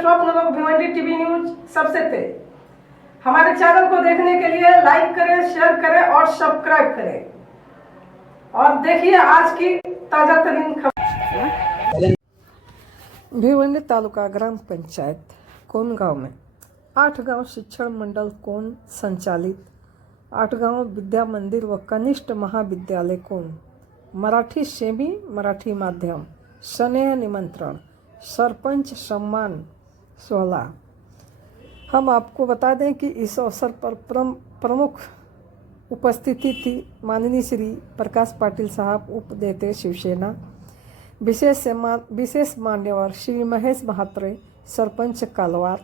स्वप्न लोग Bhiwandi TV news सबसे तेज। हमारे चैनल को देखने के लिए लाइक करें, शेयर करें और सब्सक्राइब करें और देखिए आज की ताजा तरीन खबर। भिवंडी तालुका ग्राम पंचायत कोन गांव में 8 गांव शिक्षण मंडल कोन संचालित 8 गांव विद्या मंदिर व कनिष्ठ महाविद्यालय कोन मराठी सेमी मराठी माध्यम स्नेह निमंत्रण सरपंच सम्मान 16। हम आपको बता दें कि इस अवसर पर प्रमुख उपस्थिति थी माननीय श्री प्रकाश पाटिल साहब उपदेते शिवसेना, विशेष मान्यवर श्री महेश महात्रे सरपंच कालवार,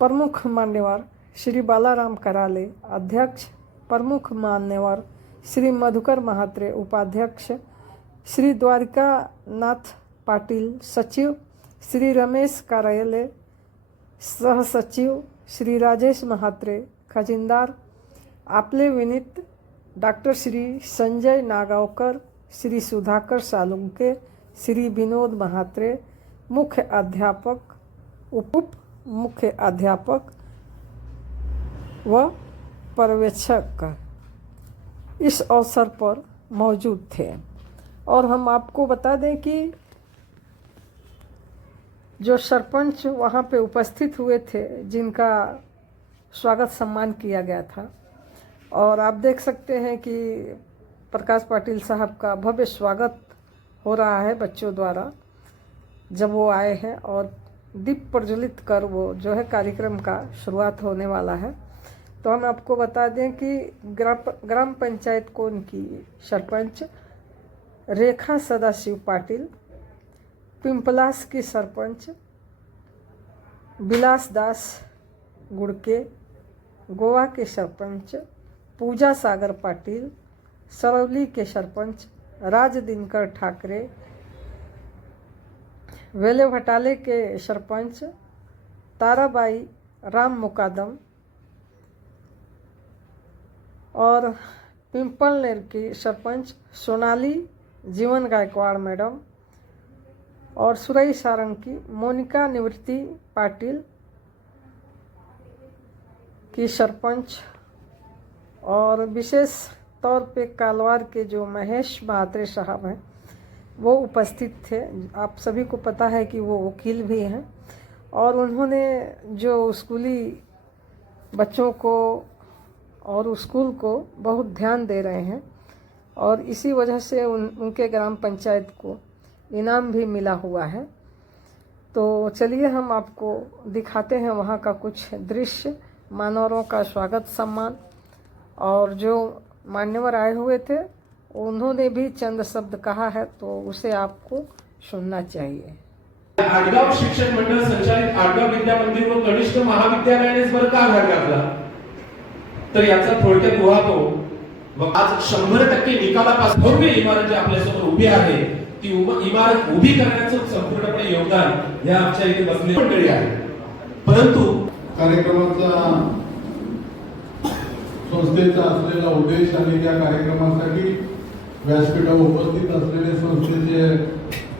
प्रमुख मान्यवर श्री बालाराम कराले अध्यक्ष, प्रमुख मान्यवर श्री मधुकर महात्रे उपाध्यक्ष, श्री द्वारिका नाथ पाटिल सचिव, श्री रमेश कार्यालय सह सचिव, श्री राजेश महात्रे खजिनदार, आपले विनीत डॉक्टर श्री संजय नागावकर, श्री सुधाकर सालुंके, श्री विनोद महात्रे मुख्य अध्यापक, उप मुख्य अध्यापक व पर्यवेक्षक इस अवसर पर मौजूद थे। और हम आपको बता दें कि जो सरपंच वहाँ पे उपस्थित हुए थे जिनका स्वागत सम्मान किया गया था, और आप देख सकते हैं कि प्रकाश पाटिल साहब का भव्य स्वागत हो रहा है बच्चों द्वारा जब वो आए हैं, और दीप प्रज्वलित कर वो जो है कार्यक्रम का शुरुआत होने वाला है। तो हम आपको बता दें कि ग्राम पंचायत कोन की सरपंच रेखा सदाशिव पाटिल, पिंपलास की सरपंच विलास दास गुड़के, गोवा के सरपंच पूजा सागर पाटिल, सरौली के सरपंच राज दिनकर ठाकरे, वेले भटाले के सरपंच ताराबाई राम मुकादम और पिंपलनेर की सरपंच सोनाली जीवन गायकवाड़ मैडम और सुरई सारंग की मोनिका निवृत्ति पाटिल की सरपंच, और विशेष तौर पे कालवार के जो महेश महात्रे साहब हैं वो उपस्थित थे। आप सभी को पता है कि वो वकील भी हैं और उन्होंने जो स्कूली बच्चों को और स्कूल को बहुत ध्यान दे रहे हैं, और इसी वजह से उनके ग्राम पंचायत को इनाम भी मिला हुआ है। तो चलिए हम आपको दिखाते हैं वहाँ का कुछ दृश्य, मानवरों का स्वागत सम्मान, और जो मान्यवर आए हुए थे उन्होंने भी चंद शब्द कहा है, तो उसे आपको सुनना चाहिए। आडगाव शिक्षण मंडळ संचालित आडगाव विद्या मंदिर व कनिष्ठ महाविद्यालयाने बरं का आधार घातला, तर याचा थोडक्यात उहातो व आज 100% निकालापासून भव्य इमारत जी आपल्यासमोर उभी आहे ती इमारत उभी करण्याचं संपूर्णपणे योगदान या आमच्या इथे बसलेली मंडळी आहे। परंतु कार्यक्रमाचा संस्थेचा असलेला उद्देश आणि त्या कार्यक्रमासाठी व्यासपीठावर उपस्थित असलेले संस्थेचे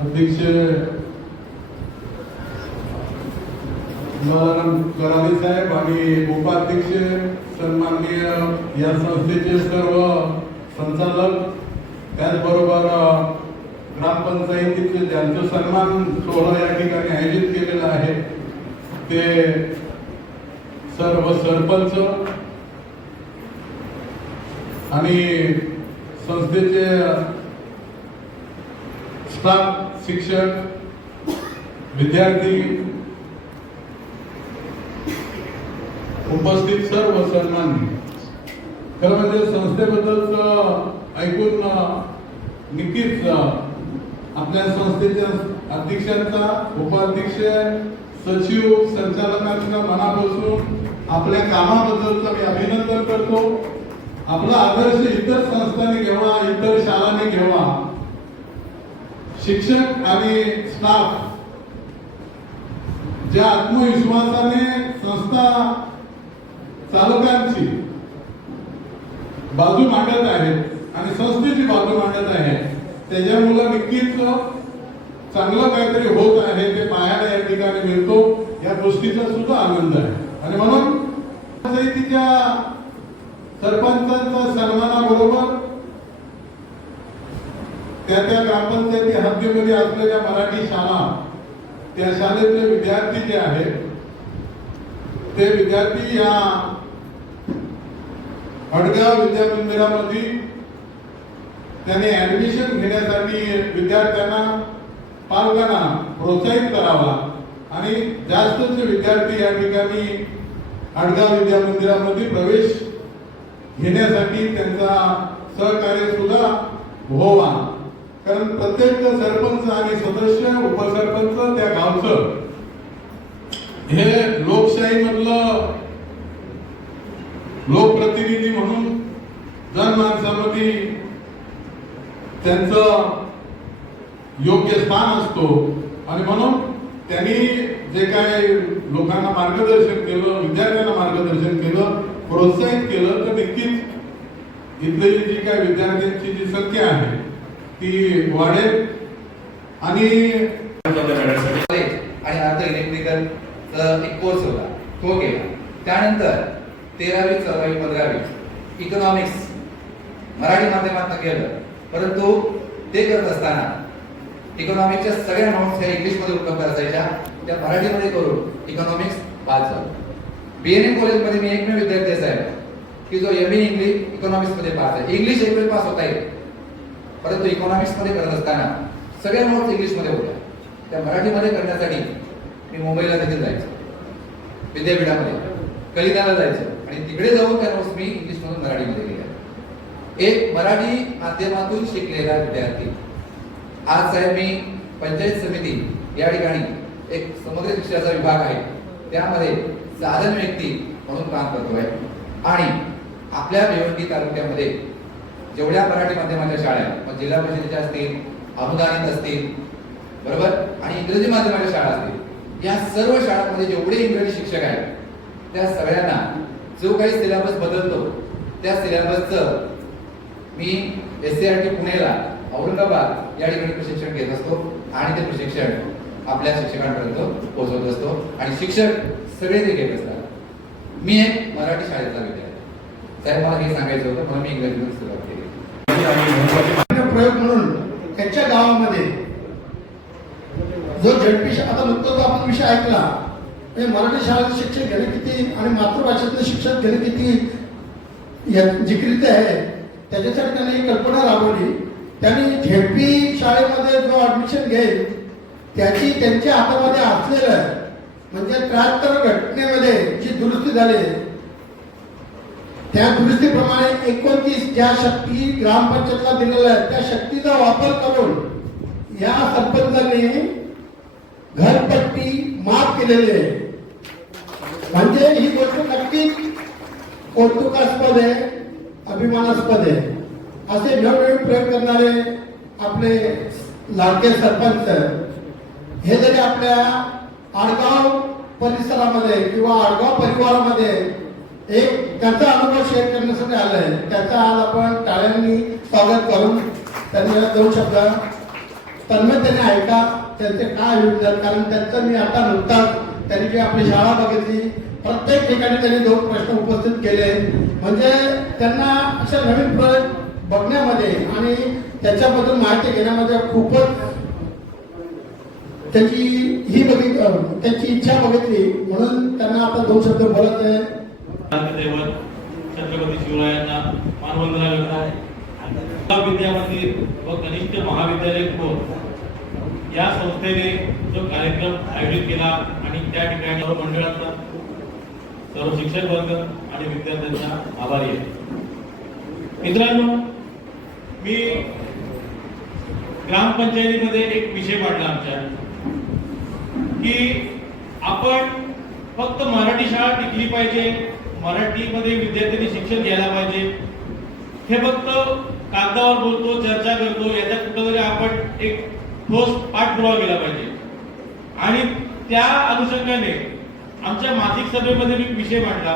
अध्यक्ष बालाराम कराले साहेब आणि उपाध्यक्ष सन्माननीय या संस्थेचे सर्व संचालक, त्याचबरोबर ग्रामपंचायतीचे ज्यांचा सन्मान सोहळा या ठिकाणी आयोजित केलेला आहे ते सर्व सरपंच आणि संस्थेचे स्टाफ, शिक्षक, विद्यार्थी, उपस्थित सर्व सन्माननीय। खरं म्हणजे संस्थेबद्दल ऐकून नक्कीच आपल्या संस्थेच्या अध्यक्षांचा, उपाध्यक्ष, सचिव, संचालकांचा मनापासून आपल्या कामाबद्दलचा मी अभिनंदन करतो। आपला आदर्श इतर संस्थांनी घ्यावा, इतर शाळांनी घ्यावा। शिक्षक आणि स्टाफ ज्या आत्मविश्वासाने संस्था चालकांची बाजू मांडत आहेत आणि संस्थेची बाजू मांडत आहेत, त्याच्यामुळे नक्कीच चांगलं काहीतरी होत आहे ते पाहायला या ठिकाणी मिळतो, या गोष्टीचा सुद्धा आनंद आहे. आणि म्हणून पंचायतीच्या सरपंचांच्या सन्मानाबरोबर त्या ग्रामपंचायती हद्दीमध्ये असलेल्या मराठी शाळा, त्या शाळेतले विद्यार्थी जे आहेत ते विद्यार्थी या अडगाव विद्यामंदिरामध्ये त्यांनी ऍडमिशन घेण्यासाठी विद्यार्थ्यांना पालकांना प्रोत्साहित करावा आणि जास्तचे विद्यार्थी या ठिकाणी अडगाव विद्यामंदिरामध्ये प्रवेश घेण्यासाठी त्यांचा सहकार्य सुद्धा व्हावा. कारण प्रत्येक सरपंच आणि सदस्य उपसरपंच त्या गावचं हे लोकशाही मधलं लोकप्रतिनिधी म्हणून जनमानसामध्ये त्यांचं योग्य स्थान असतो. आणि म्हणून त्यांनी जे काय लोकांना मार्गदर्शन केलं, विद्यार्थ्यांना मार्गदर्शन केलं, प्रोत्साहित केलं, तर नक्कीच इथली जी काय विद्यार्थ्यांची जी संख्या आहे ती वाढेल. आणि अर्ध इलेक्ट्रिकल एक कोर्स होता तो केला. त्यानंतर 13वी 14वी 15वी इकॉनॉमिक्स मराठी माध्यमातून केलं, परंतु ते करत असताना इकॉनॉमिक्सच्या सगळ्या नोट्स ह्या इंग्लिशमध्ये उपलब्ध असायच्या, त्या मराठीमध्ये करून इकॉनॉमिक्स पास झालो. बीएनएम कॉलेजमध्ये मी एकमेव विद्यार्थी असा आहे की जो एमए इंग्लिश इकॉनॉमिक्स मध्ये पास आहे. इंग्लिश एक वेळ पास होता येईल, परंतु इकॉनॉमिक्स मध्ये करत असताना सगळ्या नोट्स इंग्लिश मध्ये होत्या. त्या मराठीमध्ये करण्यासाठी मी मुंबईला देखील जायचो, विद्यापीठामध्ये कलिताला जायचो आणि तिकडे जाऊन त्या नोट्स मी इंग्लिश मधून मराठीमध्ये केल्या. एक मराठी माध्यमातून शिकलेला विद्यार्थी आज साहेब मी पंचायत समिती या ठिकाणी एक समग्र शिक्षणाचा विभाग आहे, त्यामध्ये साधन व्यक्ती म्हणून काम करतोय. आणि आपल्या भिवंडी तालुक्यामध्ये जेवढ्या मराठी माध्यमाच्या शाळा आहेत, जिल्हा परिषदेच्या असतील, अनुदानित असतील, बरोबर, आणि इंग्रजी माध्यमाच्या शाळा असतील, या सर्व शाळांमध्ये जेवढे इंग्रजी शिक्षक आहेत त्या सगळ्यांना जो काही सिलेबस बदलतो त्या सिलेबसचं मी SCRT पुणेला औरंगाबाद या ठिकाणी प्रशिक्षण घेत असतो आणि ते प्रशिक्षण आपल्या शिक्षकांपर्यंत पोहोचवत असतो आणि शिक्षक सगळे ते घेत असतात. मी एक मराठी शाळेतला विद्यार्थी साहेब, मला हे सांगायचं होतं म्हणून मी इंग्रजीतून सुरुवात केली. प्रयोग म्हणून त्याच्या गावामध्ये जो झडपी आता नुकताच आपण विषय ऐकला, मराठी शाळेत शिक्षण घेणं किती आणि मातृभाषेतलं शिक्षण घेणं किती जिक्रीचे आहे, त्याच्यासाठी त्यांनी एक कल्पना राबवली. त्यांनी झेडपी शाळेमध्ये जो ऍडमिशन घेईल त्याची त्यांच्या हातामध्ये असलेलं म्हणजे 73 घटनेमध्ये जी दुरुस्ती झाली त्या दुरुस्तीप्रमाणे 29 ज्या शक्ती ग्रामपंचायतला दिलेल्या आहेत त्या शक्तीचा वापर करून या सरपंचांनी घरपट्टी माफ केलेली आहे. म्हणजे ही गोष्ट नक्कीच कौतुकास्पद आहे, अभिमानास्पद आहे. असे नवनवीन प्रयोग करणारे आपले लाडके सरपंच हे जरी आपल्या आडगाव परिसरामध्ये किंवा आडगाव परिवारामध्ये एक त्याचा अनुभव शेअर करण्यासाठी आलाय, त्याचा आज आपण टाळ्यांनी स्वागत करून त्यांना 2 शब्द तन्मयतेने ऐका त्यांचे काय विचार. कारण त्यांचं मी आता नुकताच त्यांनी जी आपली शाळा बघितली, प्रत्येक ठिकाणी त्यांनी 2 प्रश्न उपस्थित केले. म्हणजे त्यांना अशा नवीन प्रयोग बघण्यामध्ये आणि त्याच्याबद्दल माहिती घेण्यामध्ये खूपच त्याची त्याची इच्छा बघितली, म्हणून त्यांना आता 2 शब्द बोलत आहे. छत्रपती शिवरायांना मानवंदना करत आहे. विद्यामंदिर व कनिष्ठ महाविद्यालय कोर या संस्थेने जो कार्यक्रम आयोजित केला आणि त्या ठिकाणी सर्व मंडळांचा, सर्व शिक्षक वर्ग आणि विद्यार्थ्यांचा आभारी आहे. मित्रांनो, मी ग्रामपंचायतीमध्ये एक विषय मांडला आमच्या की आपण फक्त मराठी शाळा टिकली पाहिजे, मराठीमध्ये विद्यार्थ्यांनी शिक्षण घ्यायला पाहिजे, हे फक्त कागदावर बोलतो, चर्चा करतो, याचा कुठेतरी आपण एक ठोस पाठपुरावा केला पाहिजे. आणि त्या अनुषंगाने आमच्या मासिक सभेमध्ये मी विषय मांडला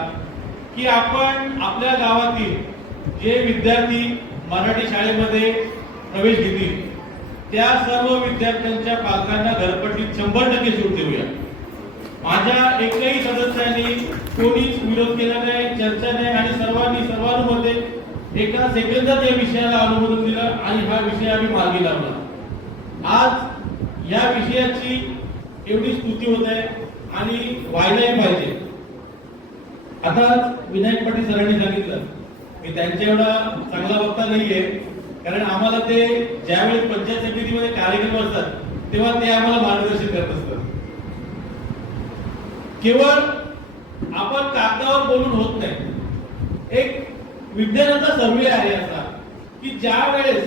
की आपण आपल्या गावातील जे विद्यार्थी मराठी शाळेमध्ये प्रवेश घेतील त्या सर्व विद्यार्थ्यांच्या पालकांना घरपट्टीत 100% सूट देऊया. माझ्या एकही सदस्यांनी कोणीच विरोध केला नाही, चर्चा नाही आणि सर्वांनी सर्वानुमते एका सेकंदात या विषयाला अनुमोदन दिलं आणि हा विषय आम्ही मार्गी लावला. आज या विषयाची एवढी स्तुती होत आहे आणि व्हायलाही पाहिजे. आता विनायक पाटील सरांनी सांगितलं, मी त्यांच्या एवढा चांगला वक्ता नाहीये, कारण आम्हाला ते ज्यावेळेस पंचायत समितीमध्ये कार्यक्रम असतात तेव्हा ते आम्हाला मार्गदर्शन करत असतात. केवळ आपण कागदावर बोलून होत नाही. एक विज्ञानाचा सर्वे आहे असा की ज्या वेळेस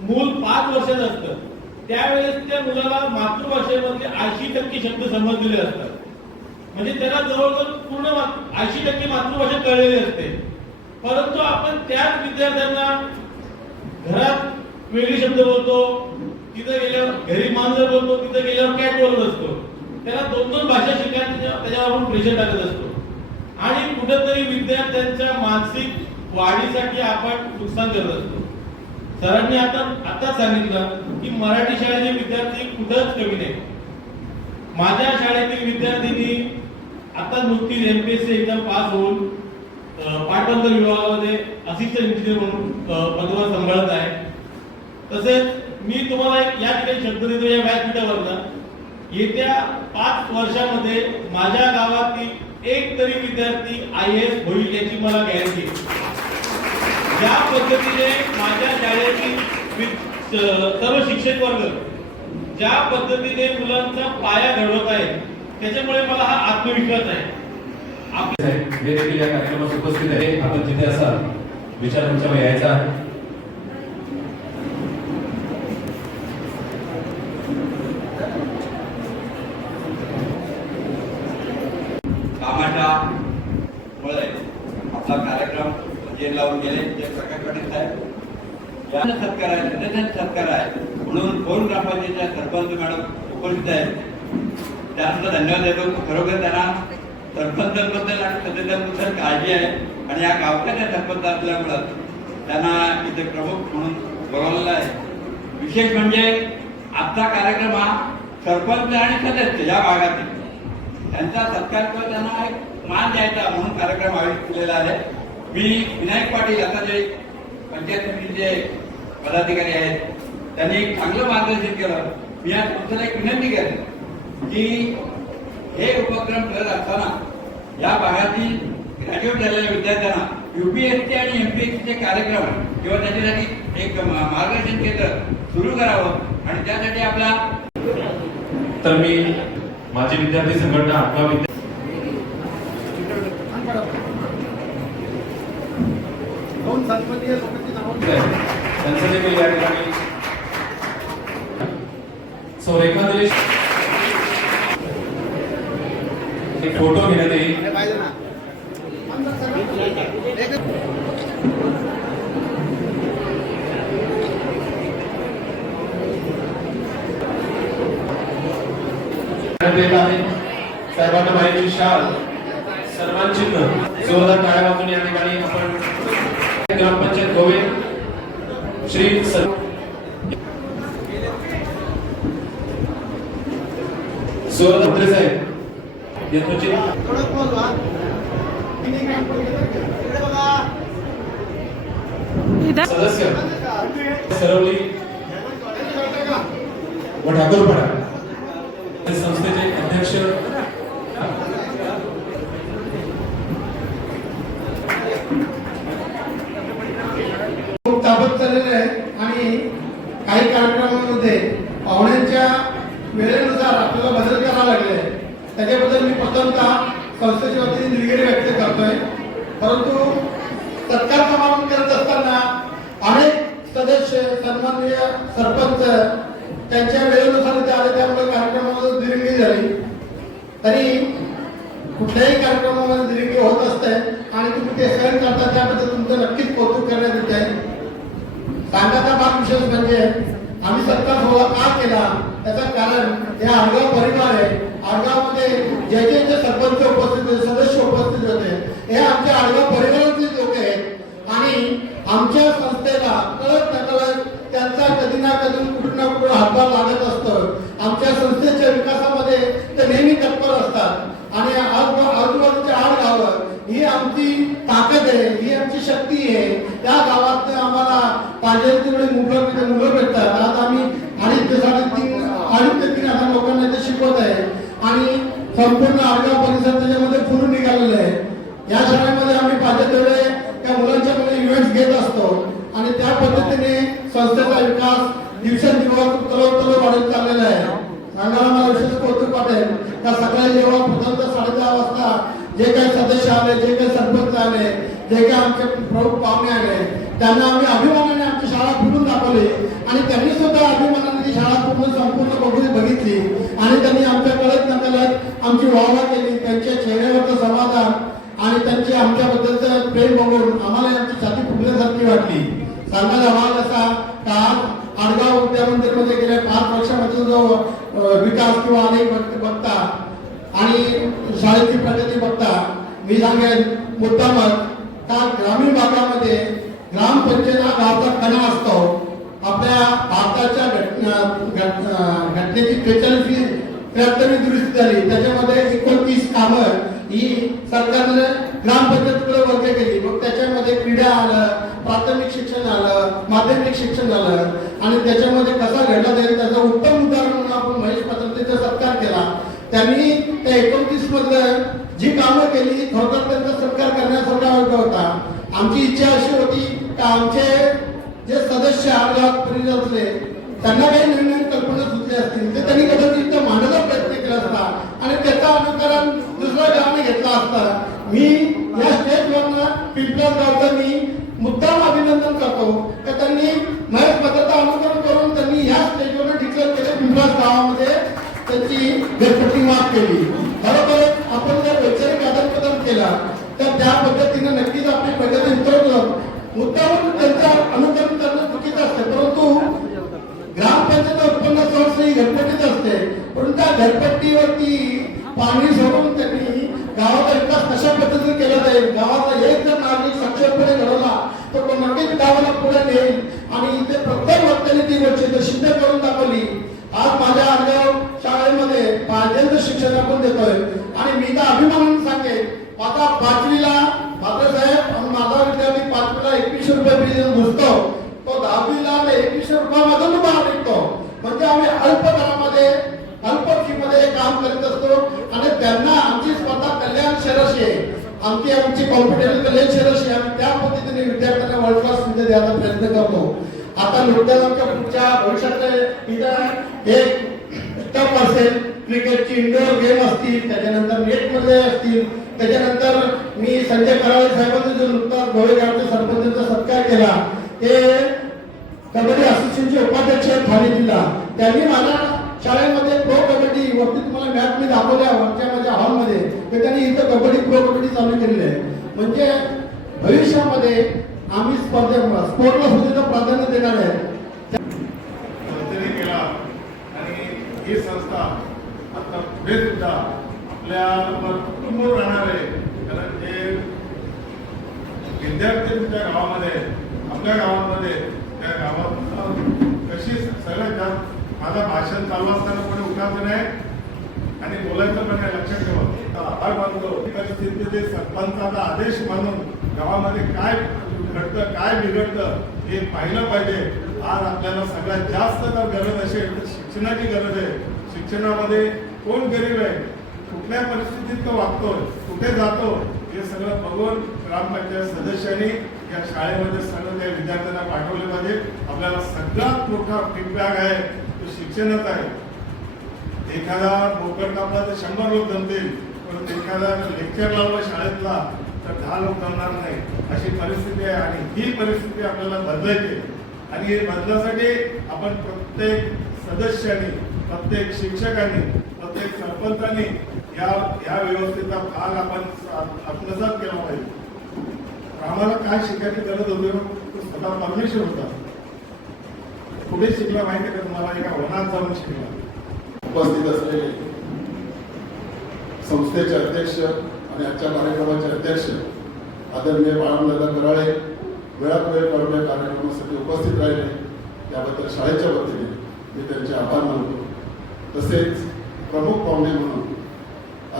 मूल 5 वर्षाचं असतं त्यावेळेस त्या मुलाला मातृभाषेमध्ये 80% शब्द समजलेले असतात. म्हणजे त्याला जवळजवळ पूर्ण 80% मातृभाषा कळलेली असते. परंतु आपण त्याच विद्यार्थ्यांना घरात वेगळे शब्द बोलतो, तिथं गेल्यावर घरी मांजर बोलतो, तिथं गेल्यावर कॅट बोलत असतो. त्याला 2 भाषा शिकायला त्याच्यावर आपण प्रेशर टाकत असतो आणि कुठेतरी विद्यार्थ्यांच्या मानसिक वाढीसाठी आपण नुकसान करत असतो. सरांनी आता सांगितलं की मराठी शाळेचे विद्यार्थी कुठंच कमी नाही. माझ्या शाळेतील विद्यार्थिनी आता नुकतीच MPSC एक्झाम पास होऊन पाटबंधारे विभागामध्ये असिस्टंट इंजिनियर म्हणून पदभार सांभाळत आहे. तसेच मी तुम्हाला या ठिकाणी शब्द देतो या व्यासपीठावरला, येत्या 5 वर्षामध्ये माझ्या गावातील एक तरी विद्यार्थी IAS होईल याची मला गॅरंटी. ज्या पद्धतीने माझ्या शाळेतील सर्व शिक्षक वर्ग ज्या पद्धतीने मुलांचा पाया घडवत आहे त्याच्यामुळे मला हा आत्मविश्वास आहे. हे देखील या कार्यक्रमात उपस्थित आहे. आपण जिथे असाल विचार तुमच्यावर यायचा आहे. कामाच्या मुळे आपला कार्यक्रम जेल लावून गेले ते प्रकाश पाटील साहेब या सत्कार आहे, सत्कार आहे म्हणून 2 ग्रामपंचायतीच्या सरपंच मॅडम उपस्थित आहेत. त्यानंतर धन्यवाद देतो. खरोखर त्यांना सरपंचांबद्दल आणि सदस्यांबद्दल काळजी आहे आणि या गावच्या सरपंच असल्यामुळं त्यांना इथे प्रमुख म्हणून बोलावलेलं आहे. विशेष म्हणजे आजचा कार्यक्रम हा सरपंच आणि सदस्य या भागातील त्यांचा सत्कार किंवा त्यांना एक मान द्यायचा म्हणून कार्यक्रम आयोजित केलेला आहे. मी विनायक पाटील आता जे पंचायत समितीचे पदाधिकारी आहेत त्यांनी चांगलं मार्गदर्शन केलं. मी या संस्थेला एक विनंती करेन की हे उपक्रम करत असताना या भागातील ग्रॅज्युएट झालेल्या विद्यार्थ्यांना UPSC आणि MPSC चे कार्यक्रम किंवा त्याच्यासाठी एक मार्गदर्शन केंद्र सुरू करावं आणि त्यासाठी आपला तर मी माझी विद्यार्थी संघटना आत्मा त्यांचं देखील या ठिकाणी सौरेखा दिली एक फोटो घेण्यात येईल. सर्वांना माहिती शाल सर्वांचिन्ह जोरदार टाळ्या वाजून या ठिकाणी आपण ग्रामपंचायत गोवे श्री जोरदार साहेब यथोचित सदस्य सरवली व ठाकूरपाडा संस्थेचे अध्यक्ष खूप ताबत चाललेले आहे आणि काही कार्यक्रमांमध्ये पाहुण्यांच्या वेळेनुसार आपल्याला बदल करावा लागले. त्याच्याबद्दल मी प्रथमतः संस्थेच्या वतीने दिलगिरी व्यक्त करतोय. परंतु सत्कार समारंभ करत असताना अनेक सदस्य सन्माननीय सरपंच त्यांच्या वेळेनुसार ते आले त्यामुळे कार्यक्रमामध्ये दिलगिरी झाली. तरी कुठल्याही कार्यक्रमामध्ये दिलगिरी होत असते आणि तुम्ही ते सहन करता त्याबद्दल तुमचं नक्कीच कौतुक करण्यात येत आहे. सांगायचा भाग विशेष म्हणजे आम्ही सत्कार सोहळा का केला त्याचं कारण हे आडगाव परिवार आहे. आडगावमध्ये जे सरपंच उपस्थित होते, सदस्य उपस्थित होते, हे आमच्या आडगाव परिवारातले लोक आहेत आणि आमच्या संस्थेला कळत नकळत त्यांचा कधी ना कधी हातभार लागत असतं. आमच्या संस्थेच्या विकासामध्ये ते नेहमी तत्पर असतात आणि आजूबाजूच्या 8 गावं ही आमची ताकद आहे, ही आमची शक्ती आहे. त्या गावात आम्हाला पाहिजे तेवढी मुलं भेटतात. आज आम्ही 2.5 ते 3,000 लोकांना इथे शिकवत आहे आणि संपूर्ण आडगाव परिसर त्याच्यामध्ये फुलून निघालेलं आहे. या शाळेमध्ये आम्ही पाहिजे तेवढे त्या मुलांच्या मध्ये इव्हेंट्स घेत असतो आणि त्या पद्धतीने संस्थेचा विकास दिवसेंदिवस तलोतलो वाढत चाललेला आहे. सांगायला मला विशेष कौतुक वाटेल का सकाळी जेव्हा प्रथम 10:30 वाजता जे काही सदस्य आले, जे काही सरपंच आले, जे काही आमचे प्रमुख पाहुणे आले, त्यांना आम्ही अभिमानाने आमची शाळा फिरून दाखवली आणि त्यांनी सुद्धा अभिमानाने ती शाळा संपूर्ण बघितली आणि त्यांनी आमच्या कळत नकळत आमची वाहवा केली. त्यांच्या चेहऱ्यावरचं समाधान आणि त्यांचे आमच्याबद्दलचं प्रेम बघून आम्हाला आमची छाती फुगल्यासारखी वाटली. सांगायला हवा असा का आडगाव विद्यामंदिरमध्ये गेल्या 5 वर्षामध्ये जो विकास किंवा अनेक बघता आणि शाळेची प्रगती बघता, मी सांगेन मुद्दामच का ग्रामीण भागामध्ये ग्रामपंचायत हा गावचा कणा असतो. आपल्या भारताच्या घटनेची 43वी दुरुस्ती झाली, त्याच्यामध्ये 29 कामं ही सरकारने ग्रामपंचायतीकडे वर्ग केली. मग त्याच्यामध्ये क्रीडा आलं, प्राथमिक शिक्षण आलं, माध्यमिक शिक्षण आलं आणि त्याच्यामध्ये कसा घडला जाईल त्याचं उत्तम उदाहरण म्हणून आपण महेश पत्रतेचा सत्कार केला. त्यांनी त्या 29 मधलं जी कामं केली खरोखर त्यांचा सत्कार करण्यासारखा वर्ग होता. आमची इच्छा अशी होती की आमचे जे सदस्य आडगावात परिसर असले त्यांना काही नवीन कल्पना सुचल्या असतील ते त्यांनी कदाचित मांडण्याचा प्रयत्न केला असता आणि त्याचा अनुकरण दुसऱ्या गावाने घेतला असता. मी या स्टेजवरनं पिंपळास गावचं मी मुद्दाम अभिनंदन करतो की त्यांनी महेश पत्राचं अनुकरण करून त्यांनी या स्टेजवरनं डिक्लेअर केले पिंपळास गावामध्ये त्यांची घरपट्टी माफ केली. खरोखर आपण जर वैचारिक आदान-प्रदान केला तर त्या पद्धतीने नक्कीच आपली प्रगती उतरवलं. मुद्दामून त्यांचं अनुकरण करणं चुकीचं असते, परंतु ग्रामपंचायत उत्पन्न सोर्स ही घरपट्टीच असते. पण त्या घरपट्टीवरती पाणी सोडून त्यांनी गावाचा विकास कशा पद्धतीने केला जाईल, गावाचा एक जर नागरिक सक्षमपणे घडवला तर तो नक्कीच गावाला पुढे नेईल आणि इथे प्रत्येक व्यक्तीने ती गोष्ट सिद्ध करून दाखवली. आज माझ्या आडगाव शाळेमध्ये पाहिजे शिक्षण आपण देतोय आणि मी तर अभिमानाने सांगेन माझा 5वीला साहेब माझा विद्यार्थी 5वीला 2100 रुपये फी घुसतो, तो 10वीला 2100 रुपयामधून बाहेर निघतो. म्हणजे आम्ही अल्प दरामध्ये अल्प फीमध्ये काम करत असतो आणि त्यांना आमची स्पर्धा कल्याण शहराशी आहे, आमची कॉम्पिटिशन कल्याण शहराशी आहे. आम्ही त्या पद्धतीने विद्यार्थ्यांना वर्ल्ड क्लास विद्या द्यायचा प्रयत्न करतो. आता नुकत्याच आमच्या पुढच्या भविष्यातले इथं एक टप असेल, क्रिकेटची इंडोर गेम असतील, त्याच्यानंतर नेटमध्ये असतील, त्याच्यानंतर मी संजय कराळे साहेबांचा जो नुकताच गोळेगावच्या सरपंचांचा सत्कार केला ते कबड्डी असोसिएशनचे उपाध्यक्ष ठाणे जिल्हा, त्यांनी मला शाळेमध्ये प्रो कबड्डी वरती तुम्हाला मॅच मी दाखवल्या वरच्या माझ्या हॉलमध्ये तर त्यांनी इथं कबड्डी प्रो कबड्डी चालू केलेली आहे. म्हणजे भविष्यामध्ये आम्ही स्पोर्टला सुद्धा प्राधान्य देणार आहे. केला आणि ही संस्था आता पुढे सुद्धा आपल्यावर कुटुंब राहणार आहे. कारण जे विद्यार्थी तुमच्या गावामध्ये आपल्या गावामध्ये त्या गावात कशी सगळ्यात जास्त माझं भाषण चालू असताना कोणी उठायचं नाही आणि बोलायचं पण नाही. लक्षात ठेवा, आभार मानतो. परिस्थितीमध्ये सरपंचाचा आदेश मानून गावामध्ये काय घडतं काय बिघडतं हे पाहिलं पाहिजे. आज आपल्याला सगळ्यात जास्त जर गरज असेल तर शिक्षणाची गरज आहे. शिक्षणामध्ये कोण गरीब आहे, कुठल्या परिस्थितीत तो वागतो, कुठे जातो हे सगळं बघून ग्रामपंचायत सदस्यांनी या शाळेमध्ये सगळं त्या विद्यार्थ्यांना पाठवले पाहिजे. आपल्याला सगळ्यात मोठा फीडबॅक आहे तो शिक्षणच आहे. एखादा बोकड कापला तर 100 लोक जमतील, पण एखादा लेक्चर लावला शाळेतला तर 10 लोक जमणार नाही. अशी परिस्थिती आहे आणि ही परिस्थिती आपल्याला बदलायची आणि हे बदलासाठी आपण प्रत्येक सदस्यांनी, प्रत्येक शिक्षकांनी, प्रत्येक सरपंचांनी या व्यवस्थेचा भाग आपण आत्मसात केला पाहिजे. आम्हाला काय शिकायची गरज होती तो स्वतः परमेश्वर होता. पुढे शिकला माहिती का तुम्हाला, एका वनात जाऊन शिकला. उपस्थित असलेले संस्थेचे अध्यक्ष आणि आजच्या कार्यक्रमाचे अध्यक्ष आदरणीय बाळादादा कराळे वेळात वेळ काढून या कार्यक्रमासाठी उपस्थित राहिले त्याबद्दल शाळेच्या वतीने मी त्यांचे आभार मानतो. तसेच प्रमुख पाहुणे म्हणून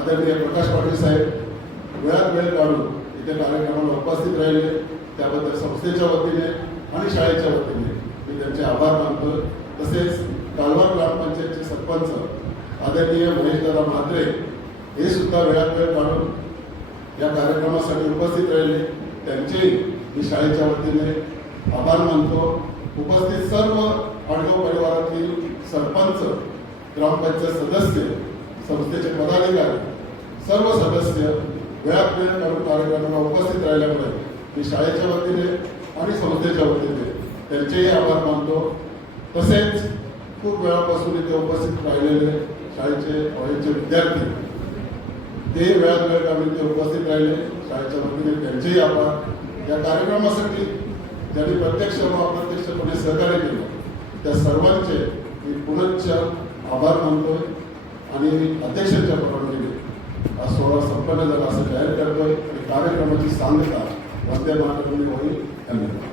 आदरणीय प्रकाश पाटील साहेब वेळात वेळ काढून इथे कार्यक्रमाला उपस्थित राहिले, त्याबद्दल संस्थेच्या वतीने आणि शाळेच्या वतीने मी त्यांचे आभार मानतो. तसेच कालवार ग्रामपंचायतचे सरपंच आदरणीय महेशदादा म्हात्रे हे सुद्धा वेळात वेळ काढून या कार्यक्रमासाठी उपस्थित राहिले, त्यांचेही मी शाळेच्या वतीने आभार मानतो. उपस्थित सर्व आडगाव परिवारातील सरपंच, ग्रामपंचायत सदस्य, संस्थेचे पदाधिकारी, सर्व सदस्य वेळात वेळ काढून कार्यक्रमाला उपस्थित राहिल्यामुळे मी शाळेच्या वतीने आणि संस्थेच्या वतीने त्यांचेही आभार मानतो. तसेच खूप वेळापासून इथे उपस्थित राहिलेले शाळेचे कॉलेजचे विद्यार्थी, ते वेळात वेळ काढून इथे उपस्थित राहिले, शाळेच्या वतीने त्यांचेही आभार. या कार्यक्रमासाठी ज्यांनी प्रत्यक्ष व अप्रत्यक्षपणे सहकार्य केलं त्या सर्वांचे मी पुनश्च आभार मानतोय आणि अध्यक्षांच्या परवानगीने हा सोहळा संपन्न झाला असं जाहीर करतोय आणि कार्यक्रमाची सांगता वंदे मातरम होईल. धन्यवाद.